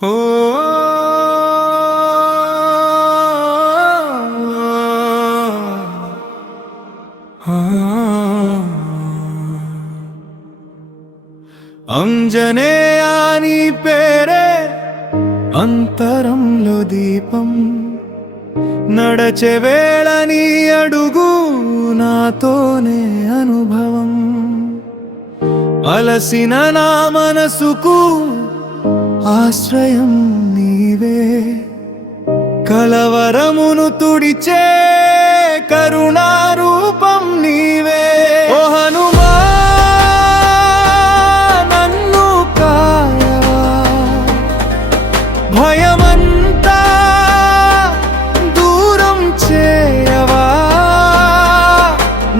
ఓ అంజనేయాని పేరే అంతరంలో దీపం నడచే వేళ నీ అడుగు నాతోనే అనుభవం అలసిన నా మనసుకు ఆశ్రయం నీవే కలవరమును తుడిచే కరుణారూపం నీవే ఓ హనుమా నన్ను కాయవా భయమంతా దూరం చేయవా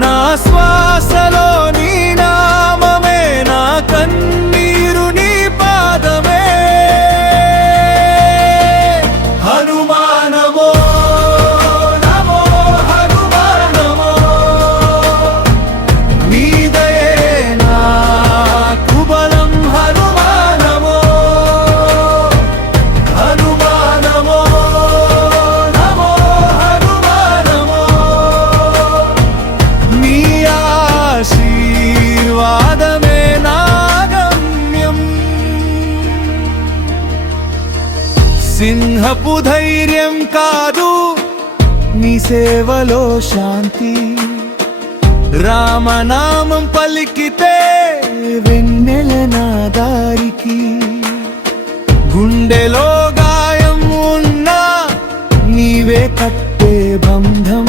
నా శ్వాసలో నీ నామమే నా కన్నీరు నీ పాదమే హనుమానమో నమో హనుమానమో నీ దయే నాకు బలం హనుమానమో హనుమానమో నమో హనుమానమో నీ ఆశీర్వాదమే నా గమ్యం సింహపు ధైర్యం కాదు నీ సేవలో శాంతి రామనామం పలికితే వెన్నెల నా దారికి గుండెలో గాయం ఉన్నా నీవే కట్టే బంధం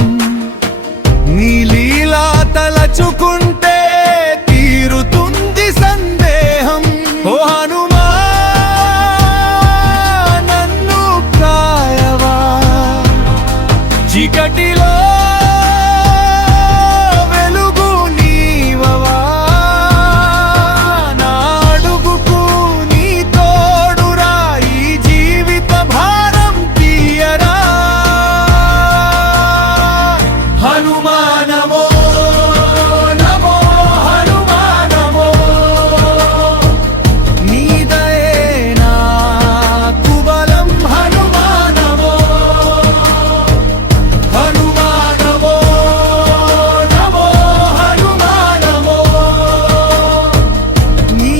నీ లీలా తలచుకుంటే తీరుతుంది సందేహం ఓ హనుమా నన్ను కాయవా చీకటిలో వెలుగు నీవవా నా అడుగుకు నీ తోడురా ఈ జీవిత భారం తీయరా హనుమానమో నమో హనుమానమో నీ దయే నాకు బలం హనుమానమో హనుమానమో నమో హనుమానమో నీ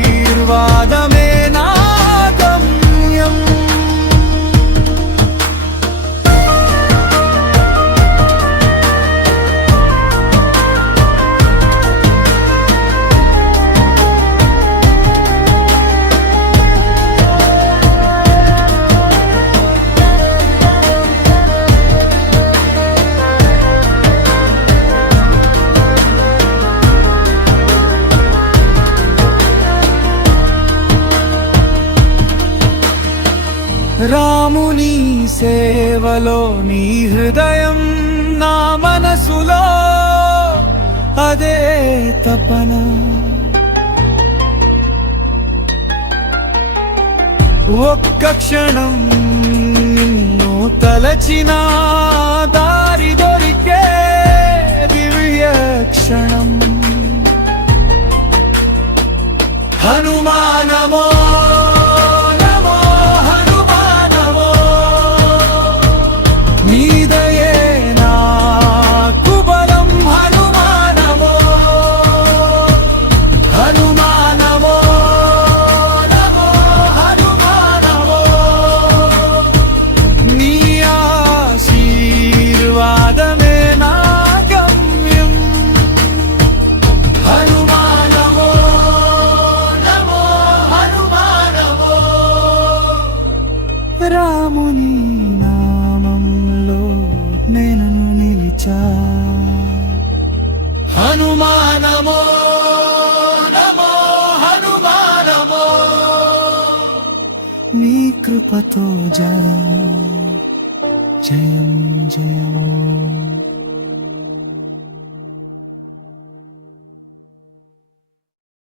ఆశీర్వాదమే నా గమ్యం రాముని సేవలో నీ హృదయం నా మనసులో అదే తపన ఒక్క క్షణం నిన్ను తలచిన దారి దొరికే దివ్య క్షణం హనుమానమో నమో హనుమానమో నీ దయే నాకు బలం హనుమానమో హనుమానమో నమో హనుమానమో నీ ఆశీర్వాదమే నా గమ్యం హనుమానమో నమో హనుమానమో రాముని నామంలో నేను నిలిచా హనుమానమో నమో హనుమానమో నీ కృపతో జయం జయం జయం